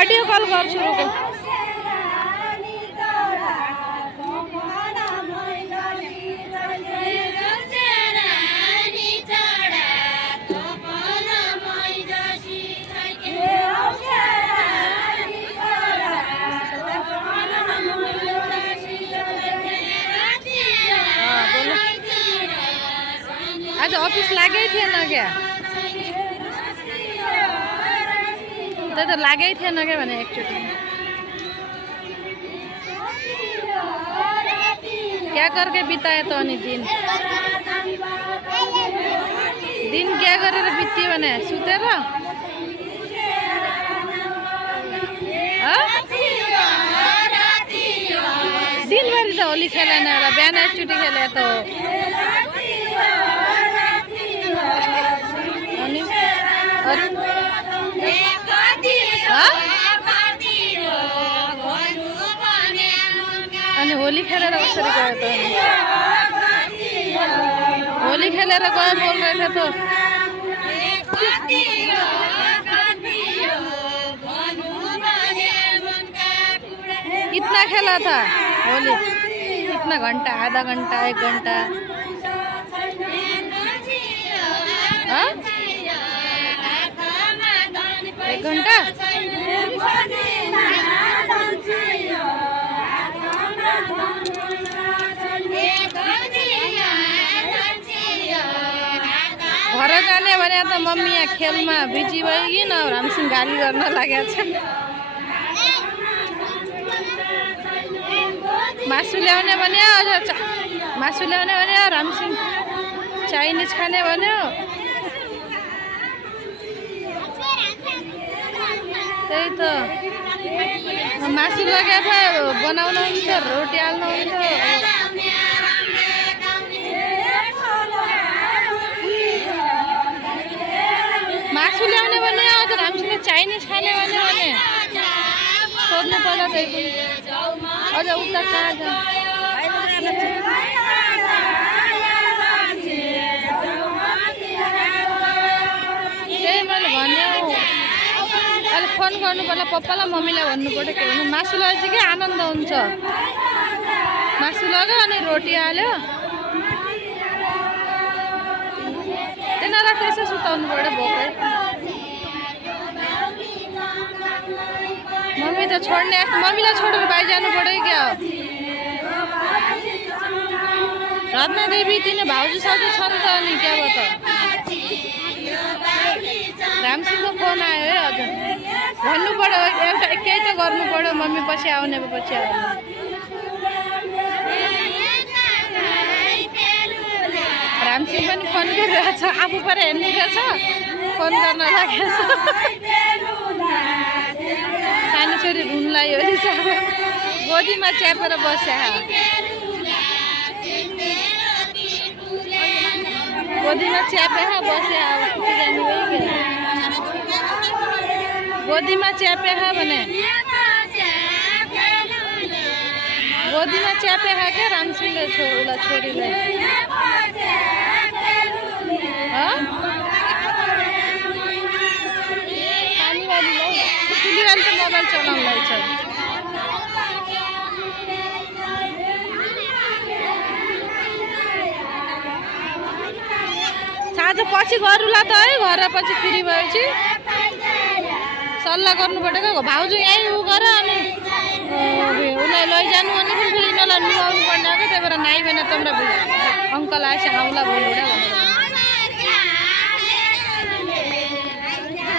audio call गर्छु रुको आज अफिस लागै थिएन क्या त्यही त लागै थिएन क्या भने एकचोटि क्या करके बिताए त अनि दिन क्या गरेर बित्यो भने सुतेर दिनभरि त होली खेलेन होला बिहान एकचोटि खेले त हो अनि होली खेलेर कसरी गयो त होली खेलेर गयो बोल रहे थे तो कितना खेला था होली कितना घंटा आधा घंटा 1 घंटा हाँ 1 घंटा घर जाने भने त मम्मी यहाँ खेलमा बिजी भइगयो न रामसिंह गाली गर्न लागेको छ मासु ल्याउने भन्यो मासु ल्याउने भन्यो रामसिंह चाइनिज खाने भन्यो त्यही त मासु लगेको थियो बनाउन हुन्थ्यो रोटी हाल्नु हुन्थ्यो मासु ल्याउने भने अझ रामसिंहले चाइनिज खाने भन्यो भने सोध्नु पर्दा त्यही अझ उता कहाँ छ त्यही मैले भन्यो अहिले फोन गर्नु पर्ला पप्पालाई मम्मीलाई भन्नु पर्यो के भन्नु मासु लगाएर चाहिँ के आनन्द हुन्छ मासु लाग्यो अनि रोटी हाल्यो तिनीहरूलाई त्यसै सुताउनु पर्यो भोकै मम्मी त छोड्ने मम्मीलाई छोडेर बाहिर जानु पर्यो क्या रत्ना देवी तिनी भाउजू साउजू छन् त अनि क्या भयो त रामसिंहको फोन आयो है हजुर भन्नु पर्यो एउटा एकै त गर्नु पर्यो मम्मी पछि आउने पछि आउने रामसिंह पनि फोन गरिरहेको छ आफू पर हेर्नु गएको छ फोन गर्न लागेको छ सानो छोरी रुन लाग्यो गोदीमा च्यापेर बस्या गोदीमा च्यापे बस्या गोदीमा च्यापे भने गोदीमा च्यापे क्या रामसिंहले उसलाई छोरीलाई तुलिवाले त मोबाइल चलाउनु छ साँझ पछि गरौँला त है घर पछि फ्री भएपछि सल्लाह गर्नु परेको भाउजू यहीँ उ गर अनि उसलाई लैजानु अनि फेरि यिनीहरूलाई मिलाउनु पर्ने हो क्या त्यही भएर नाइ भने तिम्रो अङ्कल आएछ आउँला बोलुडा भनेर